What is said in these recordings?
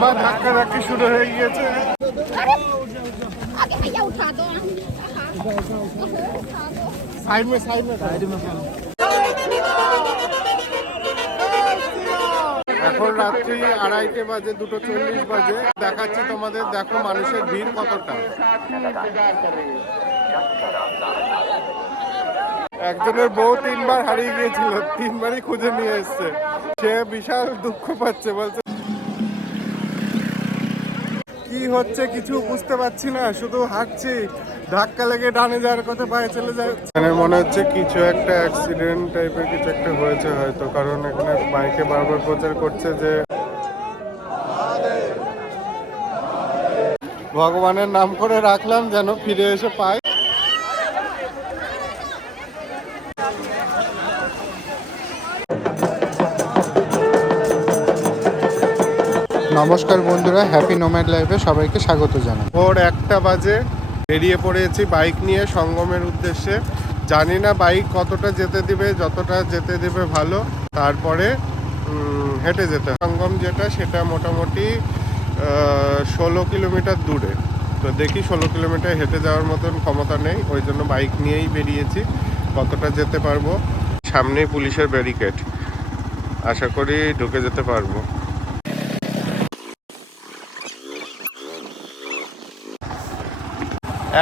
আবার ধাক্কা ধাক্কি শুরু হয়ে গিয়েছে। এখন রাত্রি আড়াইটে বাজে দুটো চল্লিশ বাজে। দেখাচ্ছে তোমাদের দেখো মানুষের ভিড় কতটা। একজনের বউ তিনবার হারিয়ে গিয়েছিল তিনবারই খুঁজে নিয়ে এসছে। সে বিশাল দুঃখ পাচ্ছে বলছে কি হচ্ছে কিছু বুঝতে পারছি না, শুধু হাঁটছি। ধাক্কা লেগে ডানে যাওয়ার কথা, পায়ে চলে যায় এখানে মনে হচ্ছে কিছু একটা অ্যাক্সিডেন্ট টাইপের কিছু একটা হয়েছে হয়তো, কারণ এখানে বাইকে বারবার প্রচার করছে যে ভগবানের নাম করে রাখলাম যেন ফিরে এসে পায় নমস্কার বন্ধুরা হ্যাপি নোম্যাড লাইফে সবাইকে স্বাগত জানাই। ভোর একটা বাজে, বেরিয়ে পড়েছি বাইক নিয়ে সঙ্গমের উদ্দেশ্যে। জানি না বাইক কতটা যেতে দিবে, যতটা যেতে দিবে ভালো, তারপরে হেঁটে যেতে। সঙ্গম যেটা, সেটা মোটামুটি ষোলো কিলোমিটার দূরে। তো দেখি ষোলো কিলোমিটার হেঁটে যাওয়ার মতন ক্ষমতা নেই, ওই জন্য বাইক নিয়েই বেরিয়েছি, কতটা যেতে পারব। সামনেই পুলিশের ব্যারিকেড আশা করি ঢুকে যেতে পারব।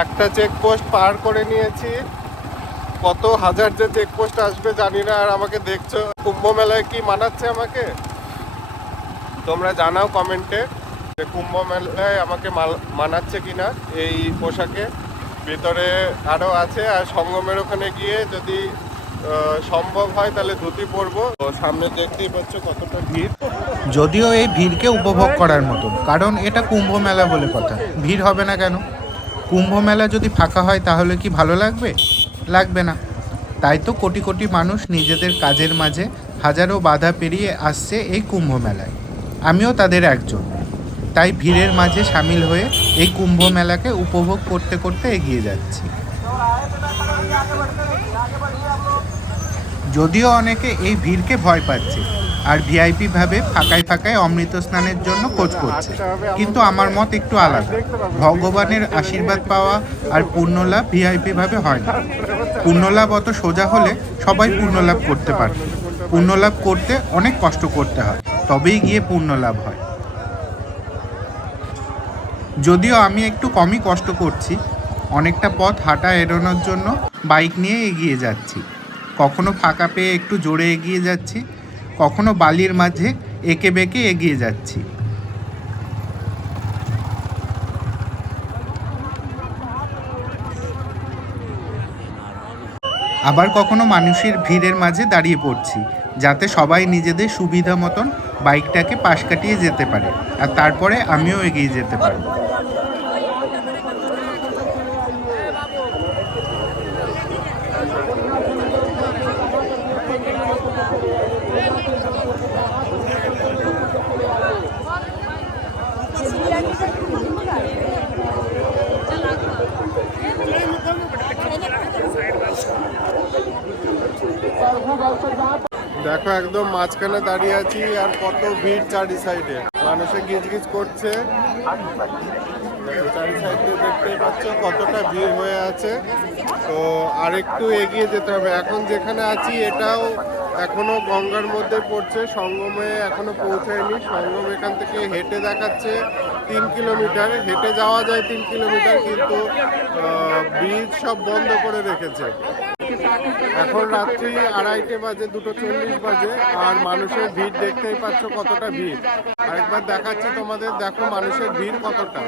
একটা চেকপোস্ট পার করে নিয়েছি। কত হাজার যে চেকপোস্ট আসবে জানি না, আর আমাকে দেখছ। কুম্ভ মেলায় কি মানাচ্ছে আমাকে? তোমরা জানাও কমেন্টে যে কুম্ভ মেলায় আমাকে মানাচ্ছে কিনা এই পোশাকে। ভিতরে আরও আছে, আর সঙ্গমের ওখানে গিয়ে যদি সম্ভব হয় তাহলে ধুতি পরবো। সামনে দেখতেই পাচ্ছ কতটা ভিড়। যদিও এই ভিড়কে উপভোগ করার মতো, কারণ এটা কুম্ভ মেলা বলে কথা। ভিড় হবে না কেন? কুম্ভ মেলা যদি ফাঁকা হয় তাহলে কি ভালো লাগবে? লাগবে না। তাই তো কোটি কোটি মানুষ নিজেদের কাজের মাঝে হাজারো বাধা পেরিয়ে আসছে এই কুম্ভ মেলায় আমিও তাদের একজন। তাই ভিড়ের মাঝে সামিল হয়ে এই কুম্ভ মেলাকে উপভোগ করতে করতে এগিয়ে যাচ্ছি। যদিও অনেকে এই ভিড়কে ভয় পাচ্ছে আর ভিআইপি ভাবে ফাঁকায় ফাঁকায় অমৃত স্নানের জন্য খোঁজ করছে। কিন্তু আমার মত একটু আলাদা। ভগবানের আশীর্বাদ পাওয়া আর পুণ্যলাভ ভিআইপি ভাবে হয় না। পুণ্যলাভ অত সোজা হলে সবাই পুণ্যলাভ করতে পারে পুণ্যলাভ করতে অনেক কষ্ট করতে হয়, তবেই গিয়ে পুণ্যলাভ হয়। যদিও আমি একটু কমই কষ্ট করছি, অনেকটা পথ হাঁটা এড়োনোর জন্য বাইক নিয়ে এগিয়ে যাচ্ছি। কখনো ফাঁকা পেয়ে একটু জোরে এগিয়ে যাচ্ছি কখনো বালির মাঝে এঁকে বেঁকে এগিয়ে যাচ্ছি। আবার কখনো মানুষের ভিড়ের মাঝে দাঁড়িয়ে পড়ছি, যাতে সবাই নিজেদের সুবিধা মতন বাইকটাকে পাশ কাটিয়ে যেতে পারে, আর তারপরে আমিও এগিয়ে যেতে পারব। দেখো একদম মাঝখানে দাঁড়িয়ে আছি আর কত ভিড় চারি সাইডে। মানুষে গিজ গিজ করছে চারি কতটা ভিড় হয়ে আছে। তো আরেকটু এগিয়ে যেতে হবে। এখন যেখানে আছি এটাও এখনও গঙ্গার মধ্যে পড়ছে। সঙ্গমে এখনও পৌঁছায়নি। সঙ্গম এখান থেকে হেঁটে দেখাচ্ছে তিন কিলোমিটার। হেঁটে যাওয়া যায় তিন কিলোমিটার, কিন্তু ব্রিজ সব বন্ধ করে রেখেছে। এখন রাত্রি আড়াইটে বাজে, দুটো চল্লিশ বাজে, আর মানুষের ভিড় দেখতেই পাচ্ছ কতটা ভিড়। আরেকবার দেখাচ্ছি তোমাদের, দেখো মানুষের ভিড় কতটা।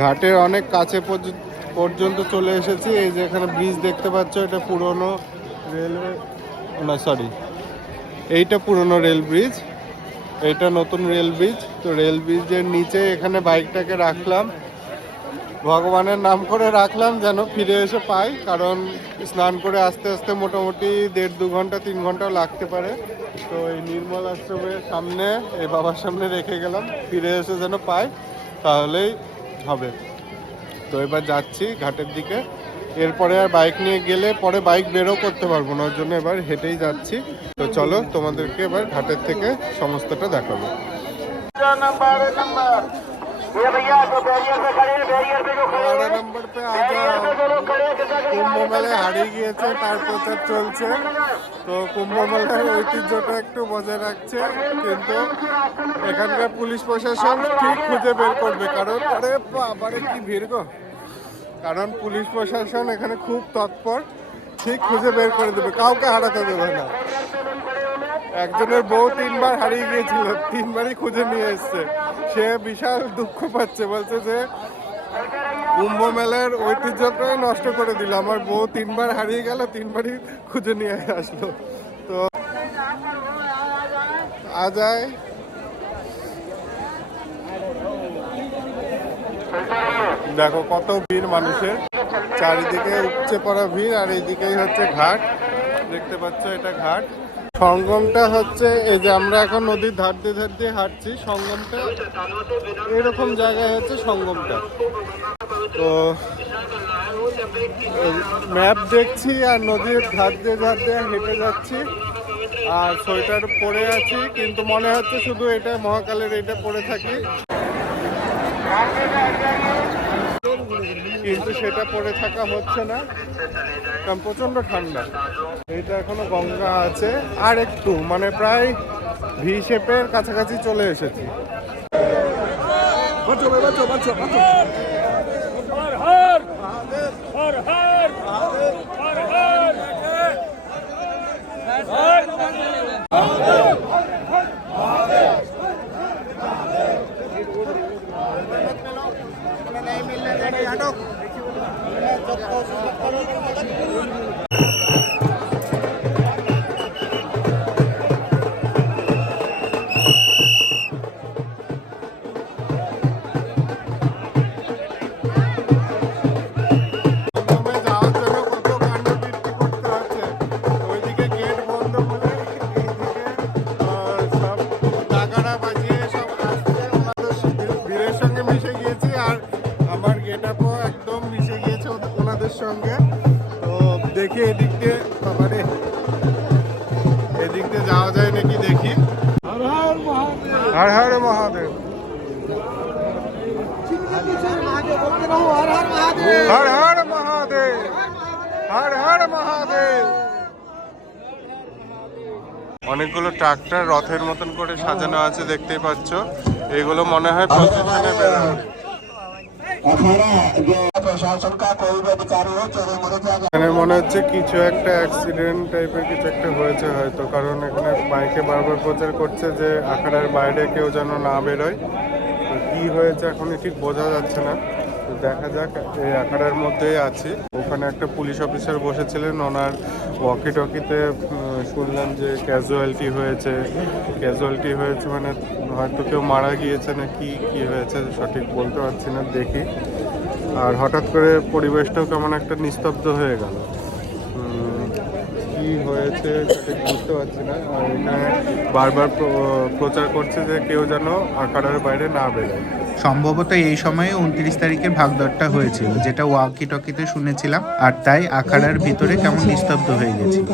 ঘাটের অনেক কাছে পর্যন্ত চলে এসেছি, এই যে এখানে ব্রিজ দেখতে পাচ্ছ, এটা পুরনো রেলওয়ে না সরি এইটা পুরনো রেল ব্রিজ এটা নতুন রেল ব্রিজ তো রেল ব্রিজের নিচে এখানে বাইকটাকে রাখলাম। ভগবানের নাম করে রাখলাম যেন ফিরে এসে পাই, কারণ স্নান করে আস্তে আস্তে মোটামুটি দেড়, দু ঘণ্টা, তিন ঘন্টাও লাগতে পারে। তো এই নির্মল আশ্রমের সামনে, এই বাবার সামনে রেখে গেলাম, ফিরে এসে যেন পাই, তাহলেই হবে। তো এবার যাচ্ছি ঘাটের দিকে। এরপরে আর বাইক নিয়ে গেলে পরে বাইক বেরও করতে পারব না, ওর জন্য এবার হেঁটেই যাচ্ছি। তো চলো, তোমাদেরকে এবার ঘাটের থেকে সমস্তটা দেখাবো। বারো নম্বর পে আ যাও। কুম্ভ মেলায় হারিয়ে গিয়েছে, তার প্রচার চলছে। তো কুম্ভ মেলার ঐতিহ্যটা একটু বজায় রাখছে, কিন্তু এখানকার পুলিশ প্রশাসন ঠিক খুঁজে বের করবে। কারণ, আরে বাবারে, কি ভিড় গো। কারণ পুলিশ প্রশাসন এখানে খুব তৎপর, ঠিক খুঁজে বের করে দেবে। কাউকে হারাতে দেবে না। একজনের বউ তিনবার হারিয়ে গিয়েছিল, তিনবারই খুঁজে নিয়ে এসছে। সে বিশাল দুঃখ পাচ্ছে, বলছে যে কুম্ভ মেলার ঐতিহ্যটাই নষ্ট করে দিল। আমার বউ তিনবার হারিয়ে গেল, তিনবারই খুঁজে নিয়ে আসলো। তো আজায় দেখো কত ভিড় মানুষের। চারিদিকে উপচে পড়া ভিড় আর এইদিকেই হচ্ছে ঘাট। দেখতে পাচ্ছ এটা ঘাট। সঙ্গমটা হচ্ছে এই যে আমরা এখন নদীর ধার দিয়ে ধার দিয়ে হাঁটছি, সঙ্গমটা এরকম জায়গায় হচ্ছে সঙ্গমটা। তো ম্যাপ দেখছি আর নদীর ধার দিয়ে ধার দিয়ে হেঁটে যাচ্ছি। আর সোয়েটার পরে আছি, কিন্তু মনে হচ্ছে শুধু এটা মহাকালের এটা পরে থাকি। কিন্তু সেটা পরে থাকা হচ্ছে না। কারণ প্রচণ্ড ঠান্ডা। এইটা এখনও গঙ্গা আছে। আর একটু মানে প্রায় ভি শেপের কাছাকাছি চলে এসেছি। সঙ্গমে oh ট্রাক্টর রথের মতন করে সাজানো আছে দেখতেই পাচ্ছ। এগুলো মনে হয় এখানে মনে হচ্ছে কিছু একটা অ্যাক্সিডেন্ট টাইপের কিছু একটা হয়েছে হয়তো কারণ এখানে বাইকে বারবার প্রচার করছে যে আখাড়ার বাইরে কেউ যেন না বেরোয়। তো কী হয়েছে এখন ঠিক বোঝা যাচ্ছে না। তো দেখা যাক এই আখাড়ার মধ্যেই আছি। ওখানে একটা পুলিশ অফিসার বসেছিলেন ওনার ওয়াকি টকিতে শুনলাম যে ক্যাজুয়ালিটি হয়েছে। ক্যাজুয়ালিটি হয়েছে মানে হয়তো কেউ মারা গিয়েছে না কি কি হয়েছে সঠিক বলতে পারছি না, দেখি। আর হঠাৎ করে পরিবেশটাও কেমন একটা নিস্তব্ধ হয়ে গেল। কি হয়েছে সঠিক বুঝতে পারছি না। আর এখানে বারবার প্রচার করছে যে কেউ যেন আকারের বাইরে না বেরোয়। সম্ভবত এই সময়ে উনত্রিশ তারিখে ভাগদরটা হয়েছিল, যেটা ওয়াকি টকিতে শুনেছিলাম, আর তাই আখাড়ার ভিতরে কেমন নিস্তব্ধ হয়ে গেছিল।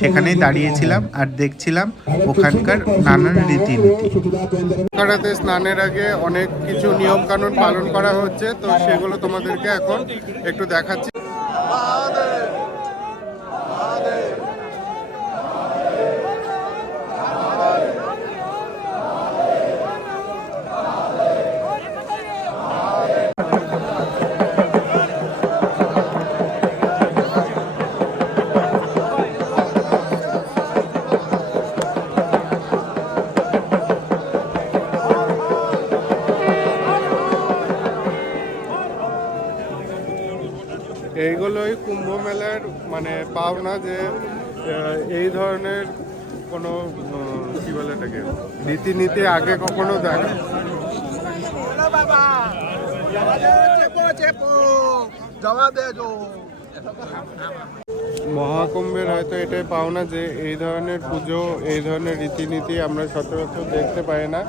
সেখানেই দাঁড়িয়েছিলাম আর দেখছিলাম ওখানকার নানান রীতিনীতি। আখাড়াতে স্নানের আগে অনেক কিছু নিয়ম কানুন পালন করা হচ্ছে, তো সেগুলো তোমাদেরকে এখন একটু দেখাচ্ছি। মানে পাওনা যে এই ধরনের কোনো কি বলে এটাকে রীতিনীতি আগে কখনো দেখা মহাকুম্ভের হয়তো এটাই পাওনা যে, এই ধরনের পুজো, এই ধরনের রীতিনীতি আমরা সচরাচর দেখতে পাই না।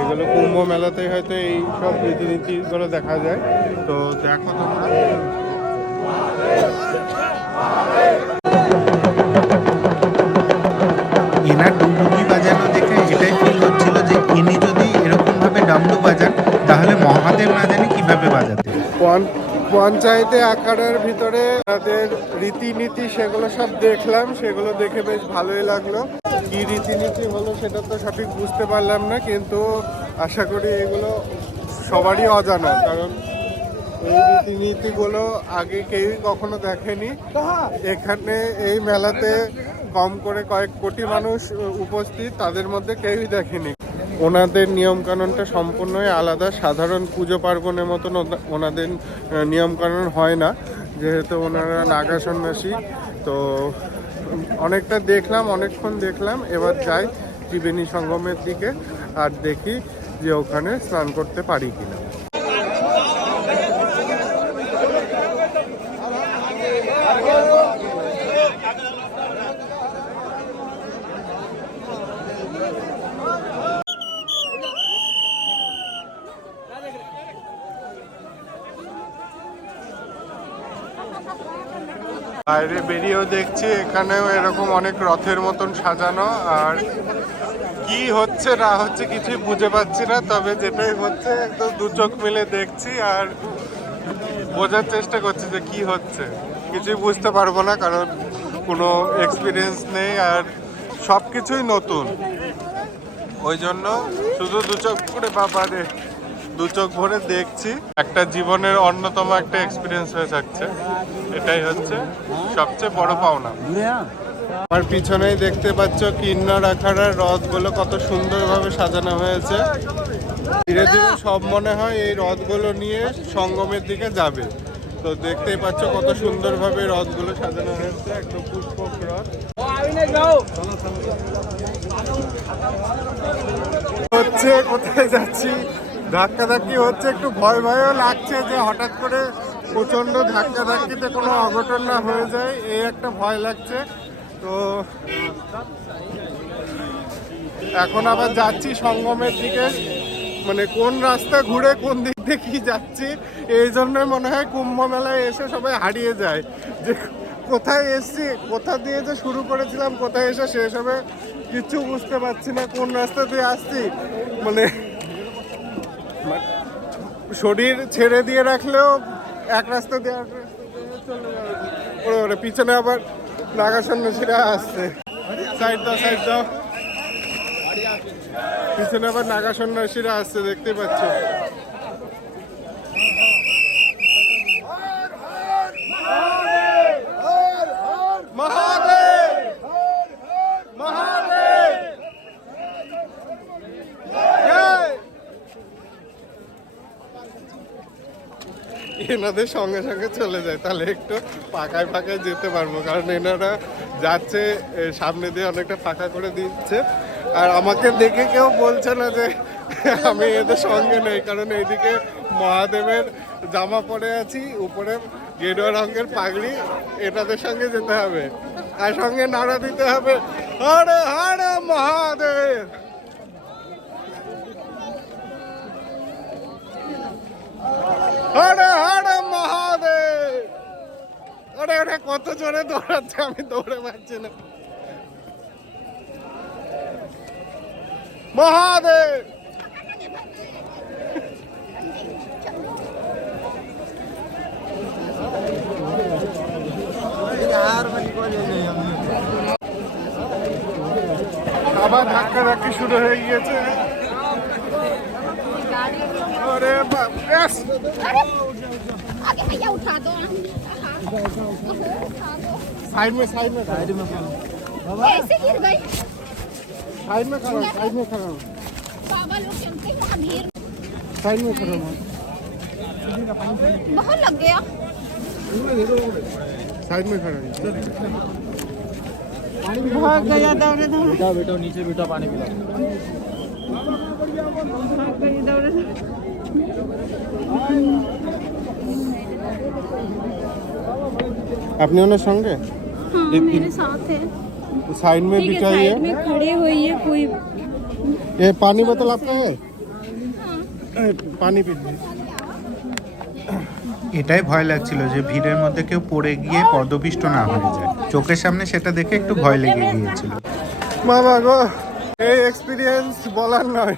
এগুলো কুম্ভ মেলাতেই হয়তো এই সব রীতিনীতিগুলো দেখা যায়। তো দেখো তোমরা। এনার ডুবডুবি বাজানো দেখে এটাই ফিল হচ্ছিল যে ইনি যদি এরকমভাবে ডামডু বাজান, তাহলে মহাদেব না জানি কীভাবে বাজাতে পঞ্চ- পঞ্চায়েতে আকারের ভিতরে তাদের রীতিনীতি সেগুলো সব দেখলাম, সেগুলো দেখে বেশ ভালোই লাগল। কি রীতিনীতি হলো সেটা তো সঠিক বুঝতে পারলাম না, কিন্তু আশা করি এগুলো সবারই অজানা, কারণ এই রীতিনীতিগুলো আগে কেউই কখনো দেখেনি। এখানে এই মেলাতে কম করে কয়েক কোটি মানুষ উপস্থিত, তাদের মধ্যে কেউই দেখেনি। ওনাদের নিয়মকানুনটা সম্পূর্ণই আলাদা। সাধারণ পুজো পার্বণের মতন ওনাদের নিয়মকানুন হয় না, যেহেতু ওনারা নাগা সন্ন্যাসী। তো অনেকটা দেখলাম, অনেকক্ষণ দেখলাম, এবার যাই ত্রিবেণী সঙ্গমের দিকে আর দেখি যে ওখানে স্নান করতে পারি কিনা। বাইরে বেরিয়েও দেখছি, এখানেও এরকম অনেক রথের মতন সাজানো, আর কি হচ্ছে না হচ্ছে কিছুই বুঝে পাচ্ছি না, তবে যেটাই হচ্ছে একদম দু চোখ মিলে দেখছি, আর বোঝার চেষ্টা করছি যে কি হচ্ছে। কিছুই বুঝতে পারব না, কারণ কোনো এক্সপিরিয়েন্স নেই, আর সব কিছুই নতুন। ওই জন্য শুধু দু চোখ করে বাবারে। দু চোখ ভরে দেখছি। একটা জীবনের অন্যতম একটা এক্সপিরিয়েন্স হয়ে থাকছে। এটাই হচ্ছে সবচেয়ে বড় পাওনা। আমার পিছনেই দেখতে পাচ্ছ কিন্নর আখাড়ার রথগুলো কত সুন্দরভাবে সাজানো হয়েছে। ধীরে ধীরে সব মনে হয় এই রথগুলো নিয়ে সঙ্গমের দিকে যাবে। তো দেখতেই পাচ্ছ কত সুন্দরভাবে রথগুলো সাজানো হয়েছে একদম পুষ্পক রথ হচ্ছে, কোথায় যাচ্ছি? ধাক্কা ধাক্কি হচ্ছে, একটু ভয় ভয়ও লাগছে যে হঠাৎ করে প্রচণ্ড ধাক্কা ধাক্কিতে কোনো অঘটন না হয়ে যায়, এই একটা ভয় লাগছে। তো, এখন আবার যাচ্ছি সঙ্গমের দিকে। মানে কোন রাস্তা ঘুরে কোন দিক দিয়ে যাচ্ছি, এই জন্য মনে হয় কুম্ভ মেলায় এসে সবাই হারিয়ে যায়। যে কোথায় এসছি, কোথা দিয়ে যে শুরু করেছিলাম, কোথায় এসে শেষ হবে কিচ্ছু বুঝতে পারছি না কোন রাস্তা দিয়ে আসছি। মানে শরীর ছেড়ে দিয়ে রাখলেও এক রাস্তা দিয়ে এক ওরে পিছনে আবার নাগা সন্ন্যাসীরা আসছে। সাইড দাও সাইড দাও। পিছনে আবার নাগা সন্ন্যাসীরা আসছে, দেখতে পাচ্ছ মহাদেব মহাদেব জয়! এনাদের সঙ্গে সঙ্গে চলে যায়। তাহলে একটু পাকায় ফাঁকায় যেতে পারব, কারণ এনারা যাচ্ছে সামনে দিয়ে অনেকটা ফাঁকা করে দিচ্ছে। আর আমাকে দেখে কেউ বলছে না যে আমি এদের সঙ্গে নেই, কারণ এইদিকে মহাদেবের জামা পরে আছি, উপরে গেরুয়া রঙের পাগড়ি, এটাদের সঙ্গে যেতে হবে। আর সঙ্গে নাড়া দিতে হবে। হরে হরে মহাদেব! হরে হরে ওটা ওটা কত জোরে দৌড়াচ্ছে, আমি দৌড়ে পাচ্ছি না। মহাদেব! আবার ধাক্কা ধাক্কি শুরু হয়ে গিয়েছে। ওরে বাপ আগে উঠা দো साइड में साइड में साइड में बाबा ऐसे गिर गई। साइड में खड़ा साइड में खड़ा बाबा लोग चलते हैं, वहाँ भीड़? साइड में खड़ा हूँ, बहुत लग गया। साइड में खड़ा हूँ। भाग गया दौड़े दौड़े बेटा बेटा नीचे बेटा पानी पिला। भाग गई दौड़े दौड़े আপনি ওনার সঙ্গে हाँ एक- मेरे साथ है साइड में ठीक है बिछाइए साइड में खड़े होइए कोई ये पानी बोतल आपका है ए, पानी पीजिए এটাই ভয় লাগছিল যে ভিড়ের মধ্যে কেউ পড়ে গিয়ে পদপিষ্ট না হয়ে যায় চোখের সামনে সেটা দেখে একটু ভয় লেগে গিয়েছিল বাবা গো এই এক্সপিরিয়েন্স বলার নয়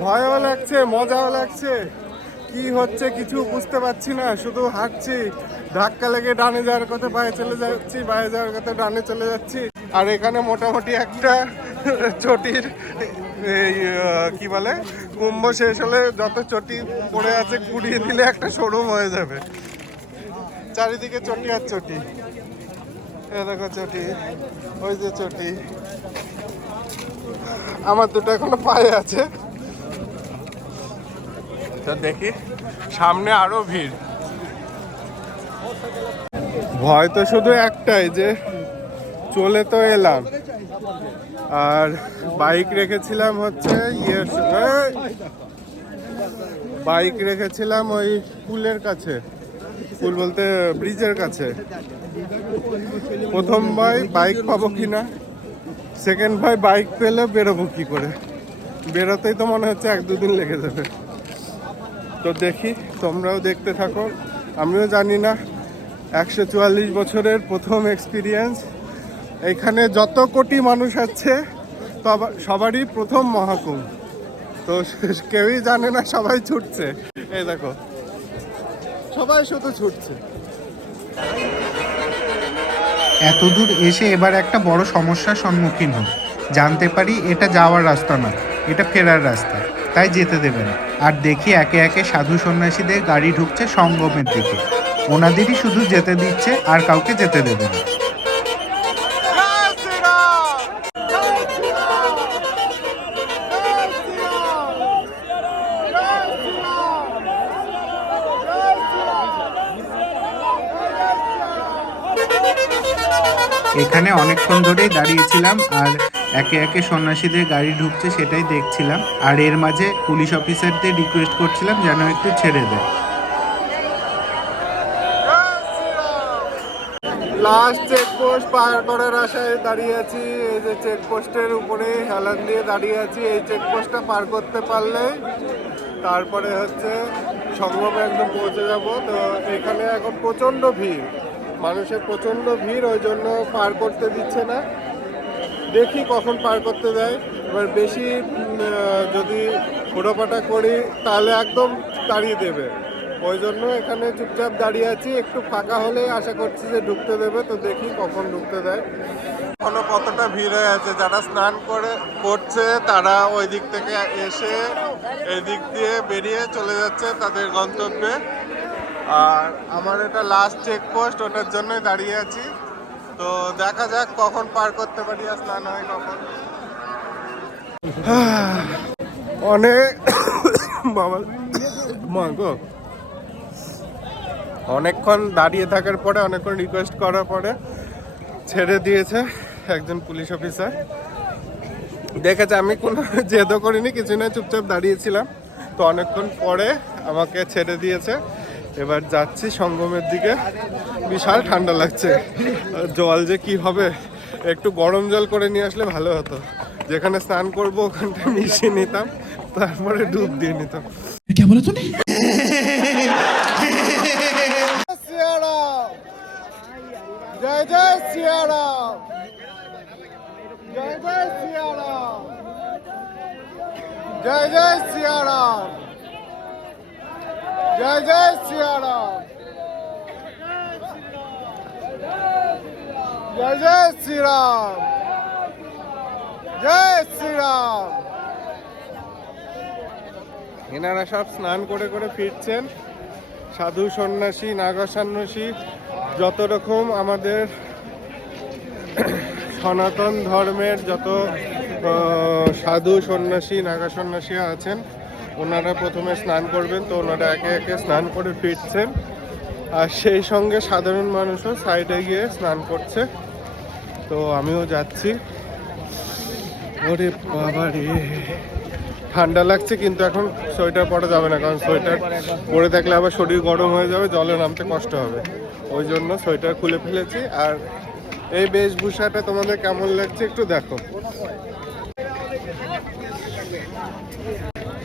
ভয়ও লাগছে মজাও লাগছে কি হচ্ছে কিছু বুঝতে পারছি না, শুধু হাঁটছি। ধাক্কা লেগে ডানে যাওয়ার কথা বায়ে চলে যাচ্ছি বায়ে যাওয়ার কথা, ডানে চলে যাচ্ছি। আর এখানে মোটামুটি একটা চটির, এই কি বলে, কুম্ভ শেষ হলে যত চটি পড়ে আছে কুড়িয়ে দিলে একটা শোরুম হয়ে যাবে। চারিদিকে চটি আর চটি। দেখো চটি, ওই যে চটি। আমার দুটো এখনও পায়ে আছে। তো দেখি, সামনে আরও ভিড়। ভয় তো শুধু একটাই যে চলে তো এলাম। আর বাইক রেখেছিলাম হচ্ছে বাইক রেখেছিলাম ওই পুলের কাছে, পুল বলতে ব্রিজের কাছে। প্রথম ভাই বাইক পাবো কিনা, সেকেন্ড ভাই বাইক পেলে বেরোবো কি করে? বেরোতেই তো মনে হচ্ছে এক দুদিন লেগে যাবে। তো দেখি, তোমরাও দেখতে থাকো। আমিও জানি না, একশো চুয়াল্লিশ বছরের প্রথম এক্সপিরিয়েন্স এখানে যত কোটি মানুষ আছে সবারই প্রথম মহাকুম্ভ। তো কেউই জানে না, সবাই ছুটছে। এই দেখো, সবাই শুধু ছুটছে। এত দূর এসে এবার একটা বড় সমস্যার সম্মুখীন হই। জানতে পারি এটা যাওয়ার রাস্তা না এটা ফেরার রাস্তা। তাই যেতে দেবে না। আর দেখি একে একে সাধু সন্ন্যাসীদের গাড়ি ঢুকছে সঙ্গমের দিকে। ওনাদেরই শুধু যেতে দিচ্ছে, আর কাউকে যেতে দেবে না। এখানে অনেকক্ষণ ধরেই দাঁড়িয়েছিলাম, আর একে একে সন্ন্যাসীদের গাড়ি ঢুকছে সেটাই দেখছিলাম। আর এর মাঝে পুলিশ অফিসারদের রিকোয়েস্ট করছিলাম যেন একটু ছেড়ে দেয় লাস্ট চেকপোস্ট পার করার আশায় দাঁড়িয়ে আছি। এই যে চেকপোস্টের উপরে হেলান দিয়ে দাঁড়িয়ে আছি। এই চেকপোস্টটা পার করতে পারলে তারপরে হচ্ছে সঙ্গমে একদম পৌঁছে যাব। তো এখানে এখন প্রচণ্ড ভিড়। মানুষের প্রচণ্ড ভিড়, ওই জন্য পার করতে দিচ্ছে না। দেখি কখন পার করতে দেয় এবার বেশি যদি হুড়োপাটা করি, তাহলে একদম তাড়িয়ে দেবে। ওই জন্য এখানে চুপচাপ দাঁড়িয়ে আছি। একটু ফাঁকা হলে আশা করছি যে ঢুকতে দেবে। তো দেখি কখন ঢুকতে দেয়। এখনও কতটা ভিড় হয়ে আছে? যারা স্নান করে, করছে, তারা ওই দিক থেকে এসে এদিক দিয়ে বেরিয়ে চলে যাচ্ছে তাদের গন্তব্যে। আর আমার এটা লাস্ট চেকপোস্ট ওটার জন্যই দাঁড়িয়ে আছি। তো দেখা যাক কখন পার করতে পারি আর স্নান হয় কখন। অনেক বাবা, মা অনেকক্ষণ দাঁড়িয়ে থাকার পরে, অনেকক্ষণ রিকোয়েস্ট করার পরে ছেড়ে দিয়েছে একজন পুলিশ অফিসার দেখেছে আমি কোনো জেদও করিনি, কিছু না চুপচাপ দাঁড়িয়েছিলাম। তো অনেকক্ষণ পরে আমাকে ছেড়ে দিয়েছে। এবার যাচ্ছি সঙ্গমের দিকে। বিশাল ঠান্ডা লাগছে। জল যে কি হবে? একটু গরম জল করে নিয়ে আসলে ভালো হতো। যেখানে স্নান করব ওখানটা মিশিয়ে নিতাম। তারপরে ডুব দিয়ে নিতাম। জয় জয় সিয়ারাম। জয় জয় সিয়ারাম। জয় জয় সিয়ারাম। জয় জয় সিয়ারাম জয় জয় শ্রীরাম। জয় শ্রীরাম। এনারা সব স্নান করে করে ফিরছেন। সাধু সন্ন্যাসী, নাগা সন্ন্যাসী, যত রকম আমাদের সনাতন ধর্মের যত সাধু সন্ন্যাসী, নাগা সন্ন্যাসী আছেন ওনারা প্রথমে স্নান করবেন, তো ওনারা একে একে স্নান করে ফিরছেন। আর সেই সঙ্গে সাধারণ মানুষও সাইডে গিয়ে স্নান করছে। তো আমিও যাচ্ছি। ওরে বাবা রে ঠান্ডা লাগছে, কিন্তু এখন সোয়েটার পরা যাবে না, কারণ সোয়েটার পরে থাকলে আবার শরীর গরম হয়ে যাবে, জলে নামতে কষ্ট হবে। ওই জন্য সোয়েটার খুলে ফেলেছি। আর এই বেশভূষাটা তোমাদের কেমন লাগছে একটু দেখো।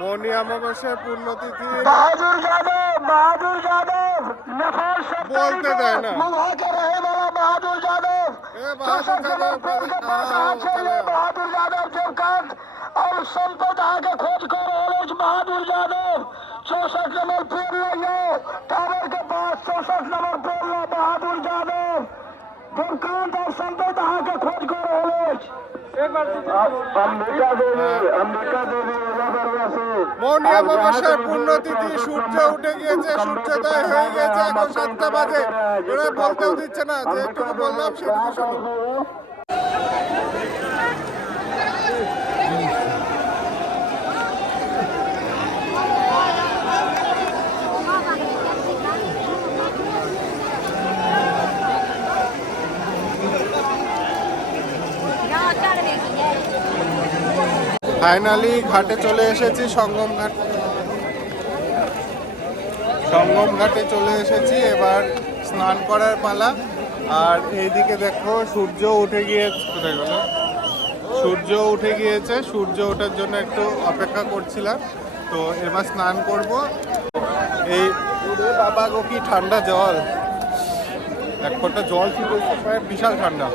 মৌনী অমাবস্যার পুণ্যতিথি बहादुर यादव बहादुर यादव नफर सब बोलते थे ना। मंगा के रहे वाला बहादुर यादव ए बहादुर यादव, पेड़ के पास हाँ, हाथ से ले चलो। बहादुर यादव देवकांत और संपत आगे खोज कर रोज बहादुर यादव चौसठ नंबर पेड़ ले टावर के पास चौसठ नंबर पेड़ लो बहादुर यादव देवकांत और संपत आगे खोज कर মনিয়া বাবার পুণ্যতিথি সূর্য উঠে গিয়েছে সূর্যোদয় হয়ে গেছে এখন সাতটা বাজে। ওরা বলতেও দিচ্ছে না যে যেটুকু বললাম সেটুকু ফাইনালি ঘাটে চলে এসেছি, সঙ্গম ঘাট। সঙ্গম ঘাটে চলে এসেছি, এবার স্নান করার পালা। আর এইদিকে দেখো, সূর্য উঠে গিয়েছে সূর্য উঠে গিয়েছে, সূর্য ওঠার জন্য একটু অপেক্ষা করছিলাম। তো এবার স্নান করব। এই বাবা গো, কি ঠান্ডা জল। এক ফোঁটা জল ছিল বিশাল ঠান্ডা।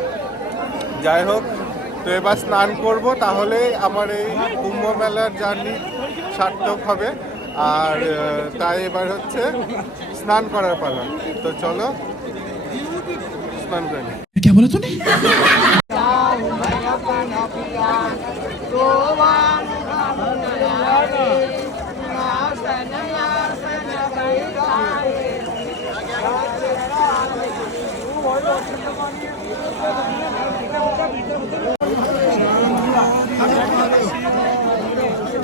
যাই হোক তো এবার স্নান করব তাহলে আমার এই কুম্ভ মেলার জার্নি সার্থক হবে। আর তাই এবার হচ্ছে স্নান করার পালা। তো চলো স্নান করি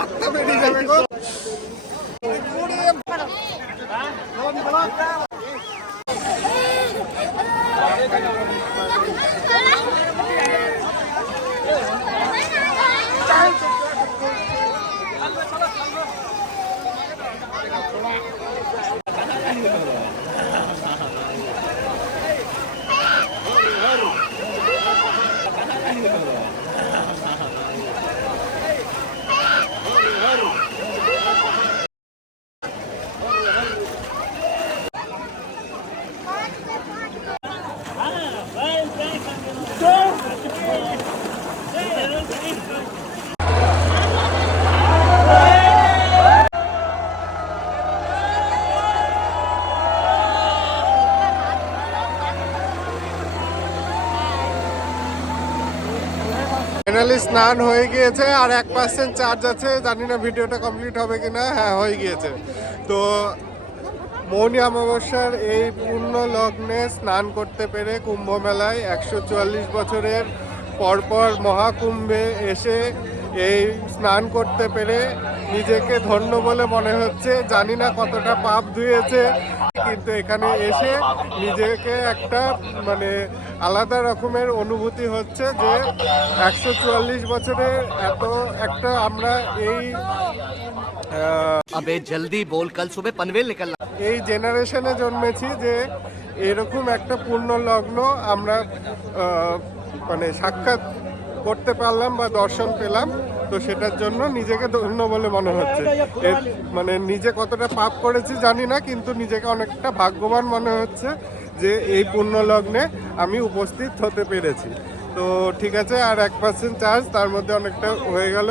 আত্মা বেরিয়ে যাবে গো। ফাইনালি স্নান হয়ে গিয়েছে আর এক পার্সেন্ট চার্জ আছে, জানি না ভিডিওটা কমপ্লিট হবে কি না হ্যাঁ হয়ে গিয়েছে। তো মৌনী অমাবস্যার এই পূর্ণ লগ্নে স্নান করতে পেরে কুম্ভ মেলায় একশো চুয়াল্লিশ বছরের পরপর মহাকুম্ভে এসে এই স্নান করতে পেরে নিজেকে ধন্য বলে মনে হচ্ছে। জানি না কতটা পাপ ধুয়েছে কিন্তু এখানে এসে নিজেকে একটা মানে আলাদা রকমের অনুভূতি হচ্ছে যে একশো চুয়াল্লিশ বছরে এত একটা আমরা এই আবে জলদি বল কাল সুবে পনভেল নিকল এই জেনারেশনে জন্মেছি যে এরকম একটা পূর্ণ লগ্ন আমরা মানে সাক্ষাৎ করতে পারলাম বা দর্শন পেলাম। তো সেটার জন্য নিজেকে ধন্য বলে মনে হচ্ছে। এর মানে নিজে কতটা পাপ করেছি জানি না কিন্তু নিজেকে অনেকটা ভাগ্যবান মনে হচ্ছে যে এই পূর্ণ লগ্নে আমি উপস্থিত হতে পেরেছি। তো ঠিক আছে আর এক পার্সেন্ট চার্জ তার মধ্যে অনেকটা হয়ে গেল।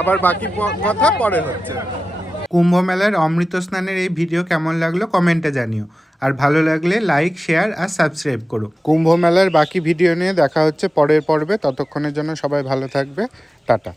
আবার বাকি কথা পরে হচ্ছে। কুম্ভ মেলার অমৃত স্নানের এই ভিডিও কেমন লাগল কমেন্টে জানিও। আর ভালো লাগলে লাইক শেয়ার আর সাবস্ক্রাইব করো। কুম্ভ মেলার বাকি ভিডিও নিয়ে দেখা হচ্ছে পরের পর্বে। ততক্ষণের জন্য সবাই ভালো থাকবে। টাটা।